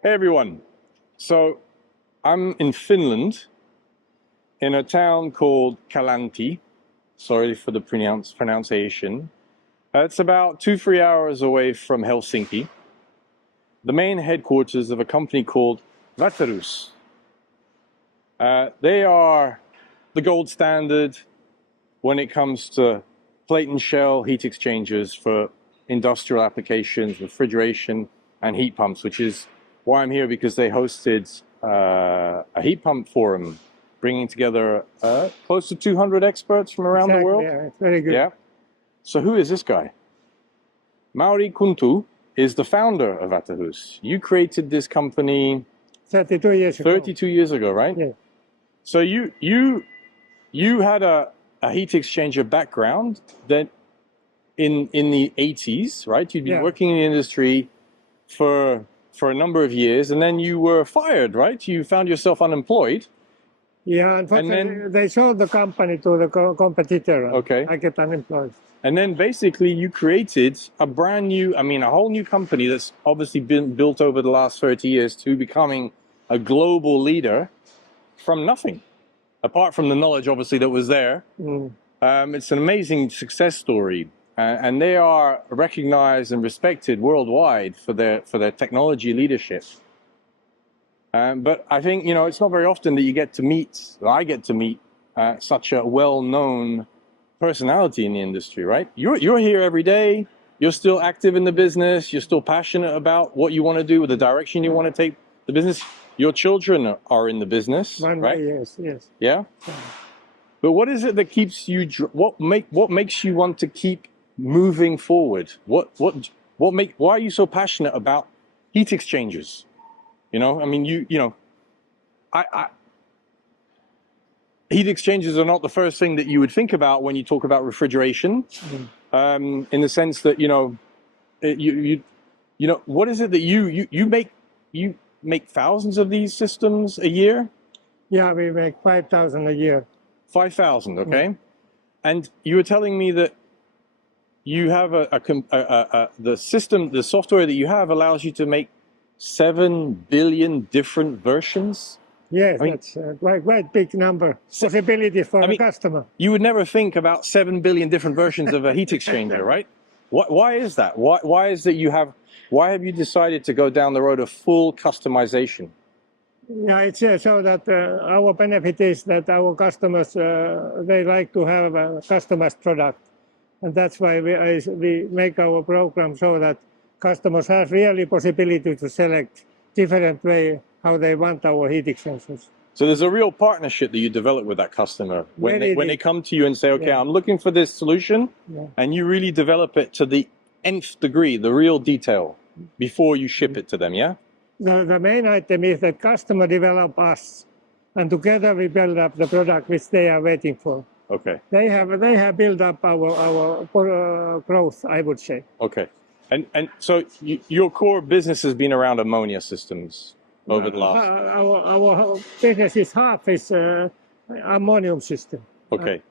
Hey everyone. So I'm in Finland in a town called Kalanti. Sorry for the pronunciation. It's about 2-3 hours away from Helsinki, the main headquarters of a company called Vahterus. They are the gold standard when it comes to plate and shell heat exchangers for industrial applications, refrigeration, and heat pumps, which is why I'm here, because they hosted a heat pump forum, bringing together close to 200 experts from around the world. Yeah, it's very good. Yeah. So who is this guy? Mauri Kontu is the founder of Vahterus. You created this company 32 years ago. 32 years ago, right? Yeah. So you had a heat exchanger background that in the 80s, right? You'd been Yeah. working in the industry for a number of years, and then you were fired, right? You found yourself unemployed. Yeah, unfortunately, then- they sold the company to the competitor. Okay. I get unemployed. And then basically you created a whole new company that's obviously been built over the last 30 years to becoming a global leader from nothing, apart from the knowledge obviously that was there. It's an amazing success story, and they are recognized and respected worldwide for their technology leadership. But I think, it's not very often that I get to meet such a well-known personality in the industry, right? You're here every day. You're still active in the business. You're still passionate about what you want to do, with the direction you want to take the business. Your children are in the business, right? Yes. Yeah. But what is it that keeps you? What makes you want to keep moving forward? Why are you so passionate about heat exchangers? Heat exchangers are not the first thing that you would think about when you talk about refrigeration, in the sense that what is it that you make thousands of these systems a year? Yeah, we make 5,000 a year. 5,000, okay. And you were telling me that you have the software that you have allows you to make 7 billion different versions. Yes, that's quite big number. Possibility for the customer. You would never think about 7 billion different versions of a heat exchanger, right? Why is that? Why have you decided to go down the road of full customization? Yeah, it's so that our benefit is that our customers, they like to have a customized product. And that's why we make our program so that customers have really possibility to select different way how they want our heat exchangers. So there's a real partnership that you develop with that customer when they come to you and say, okay, I'm looking for this solution, and you really develop it to the nth degree, the real detail, before you ship it to them, yeah? The main item is that customer develop us, and together we build up the product which they are waiting for. Okay. They have built up our growth, I would say. Okay. And so your core business has been around ammonia systems over the last... Our business is half is ammonium system. Okay.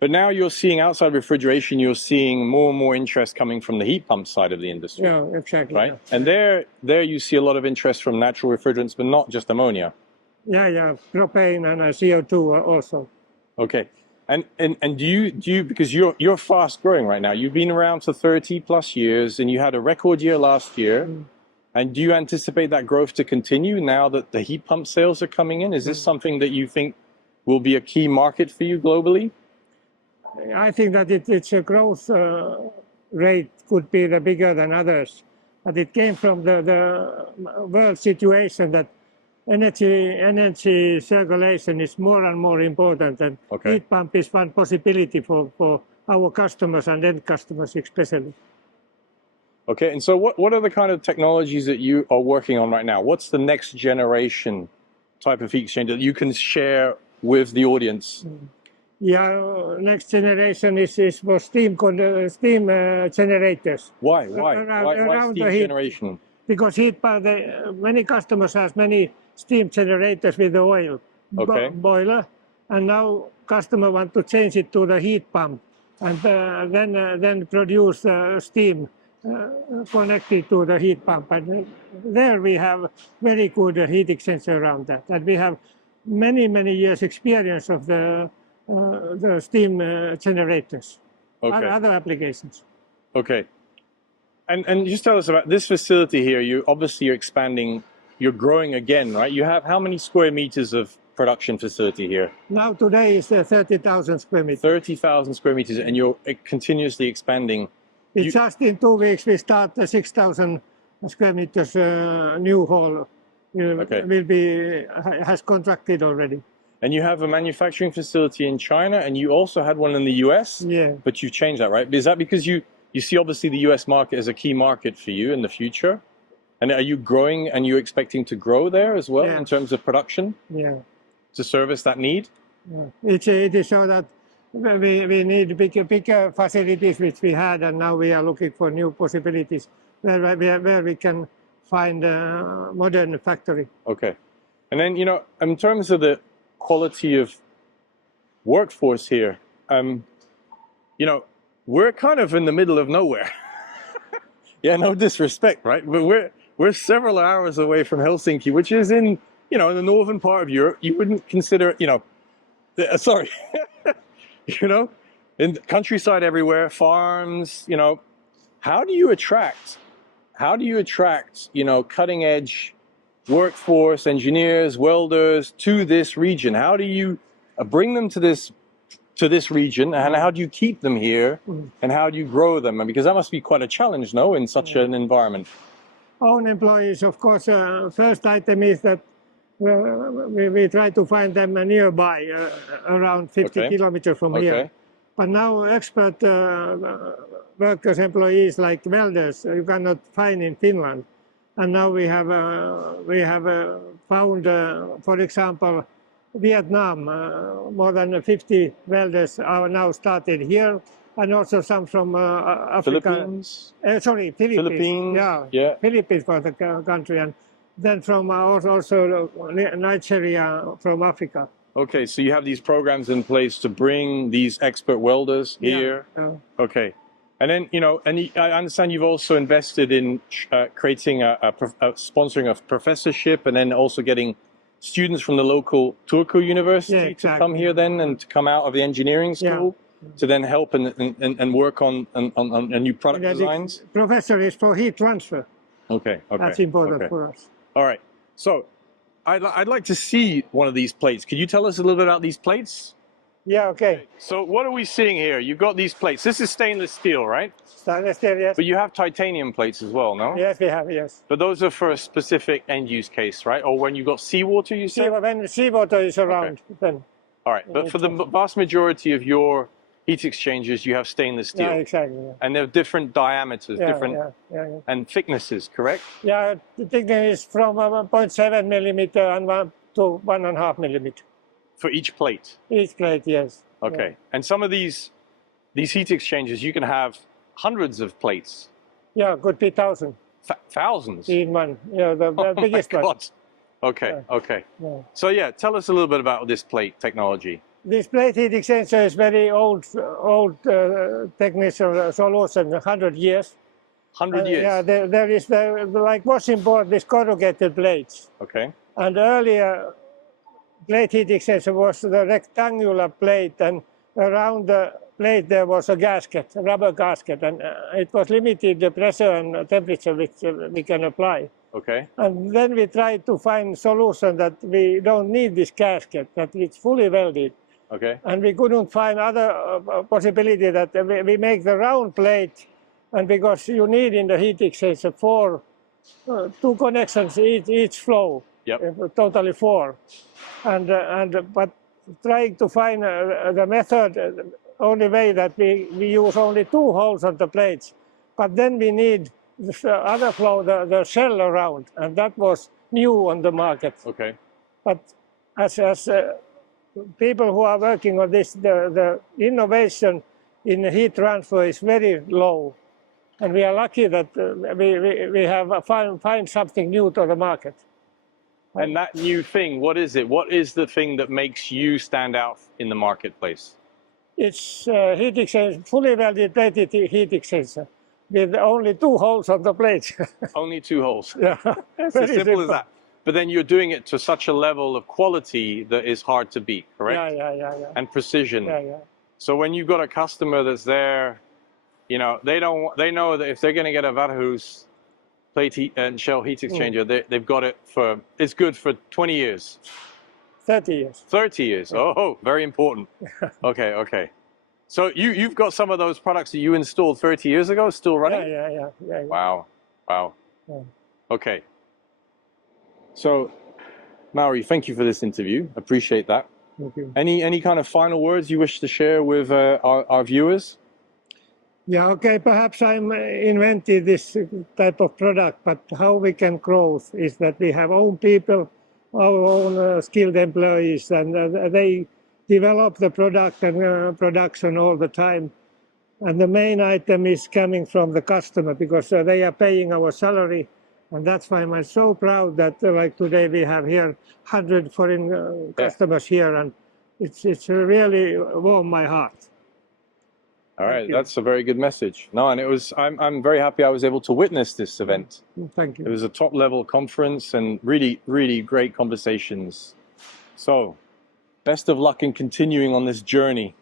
But now you're seeing, outside refrigeration, you're seeing more and more interest coming from the heat pump side of the industry. Yeah, exactly. Right? Yeah. And there you see a lot of interest from natural refrigerants, but not just ammonia. Yeah, propane and CO2 also. Okay. And do you because you're fast growing right now. You've been around for 30 plus years, and you had a record year last year. And do you anticipate that growth to continue now that the heat pump sales are coming in? Is this something that you think will be a key market for you globally? I think that its a growth rate could be bigger than others, but it came from the world situation that energy circulation is more and more important, and heat pump is one possibility for our customers and end customers especially. Okay, and so what are the kind of technologies that you are working on right now? What's the next generation type of heat exchanger that you can share with the audience? Yeah, next generation is for steam generators. Why steam generation? Because many customers have many steam generators with the oil boiler, and now customer want to change it to the heat pump and then produce steam connected to the heat pump. And there we have very good heat exchanger around that. And we have many years experience of the steam generators, Okay. other applications. Okay. And just tell us about this facility here. You're expanding, you're growing again, right? You have how many square meters of production facility here? Now today is 30,000 square meters. 30,000 square meters, and you're continuously expanding. It's just in 2 weeks we start the 6,000 square meters new hall. Has contracted already. And you have a manufacturing facility in China, and you also had one in the US. Yeah. But you've changed that, right? Is that because you see obviously the US market as a key market for you in the future? And are you growing and you're expecting to grow there as well in terms of production? Yeah. To service that need? Yeah. It is so that we need bigger facilities which we had, and now we are looking for new possibilities where we can find a modern factory. Okay. And then, in terms of the quality of workforce here, we're kind of in the middle of nowhere. Yeah, no disrespect, right? But we're several hours away from Helsinki, which is in the northern part of Europe. You wouldn't consider, sorry, in the countryside everywhere, farms, how do you attract, cutting edge workforce, engineers, welders to this region? How do you bring them to this region, and how do you keep them here, and how do you grow them? Because that must be quite a challenge, no, in such an environment. Own employees, of course. First item is that we try to find them nearby, around 50 kilometers from here. But now expert workers, employees like welders, you cannot find in Finland. And now we have found, for example, Vietnam. More than 50 welders are now started here, and also some from Africa. Philippines? Philippines. Yeah. Philippines was the country, and then from also Nigeria, from Africa. Okay, so you have these programs in place to bring these expert welders here. Okay. And then, I understand you've also invested in creating sponsoring a professorship, and then also getting students from the local Turku University to come here then, and to come out of the engineering school to then help and work on new product designs. The professor is for heat transfer. Okay. That's important for us. All right. So I'd like to see one of these plates. Could you tell us a little bit about these plates? Yeah, okay. So what are we seeing here? You've got these plates. This is stainless steel, right? Stainless steel, yes. But you have titanium plates as well, no? Yes, we have, yes. But those are for a specific end-use case, right? Or when you've got seawater, you said? When seawater is around, then... All right, but for the vast majority of your heat exchangers, you have stainless steel. Yeah, exactly. Yeah. And they're different diameters, and thicknesses, correct? Yeah, the thickness is from 0.7 millimeter and to 1.5 millimeter. For each plate? Each plate, yes. Okay. Yeah. And some of these heat exchangers, you can have hundreds of plates. Yeah, could be thousands. Thousands? In one, the biggest one. Okay, okay. Yeah. So tell us a little bit about this plate technology. This plate heat exchanger is very old technical solution, 100 years. 100 years? Yeah, there is like washing board, these corrugated plates. Okay. And earlier, plate heat exchanger was the rectangular plate, and around the plate there was a gasket, a rubber gasket, and it was limited the pressure and temperature which we can apply. Okay. And then we tried to find solution that we don't need this gasket, that it's fully welded. Okay. And we couldn't find other possibility that we make the round plate, and because you need in the heat exchanger two connections each flow. Yep. Totally 4. But trying to find the method, only way that we use only 2 holes on the plates, but then we need the other flow, the shell around, and that was new on the market. Okay. But as people who are working on this, the innovation in heat transfer is very low, and we are lucky that we have find something new to the market. And that new thing, what is it? What is the thing that makes you stand out in the marketplace? It's heat exchanger, fully welded plated heat exchanger. with only 2 holes on the plate. Only 2 holes. Yeah, It's very as simple as that. But then you're doing it to such a level of quality that is hard to beat, correct? Yeah. And precision. Yeah. So when you've got a customer that's there, you know, they know that if they're going to get a Vahterus plate heat and shell heat exchanger, they've got it for, it's good for 20 years. 30 years. 30 years. Yeah. Oh, very important. Okay. So you've got some of those products that you installed 30 years ago still running? Yeah. Wow. Yeah. Okay. So, Mauri, thank you for this interview. Appreciate that. Thank you. Any kind of final words you wish to share with our viewers? Yeah, okay, perhaps I'm invented this type of product, but how we can grow is that we have own people, our own skilled employees, and they develop the product and production all the time. And the main item is coming from the customer because they are paying our salary. And that's why I'm so proud that like today we have here 100 foreign customers here, and it's really warm my heart. All right, that's a very good message. No, and I'm very happy I was able to witness this event. Thank you. It was a top level conference and really great conversations. So, best of luck in continuing on this journey.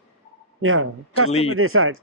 Yeah, customer decide.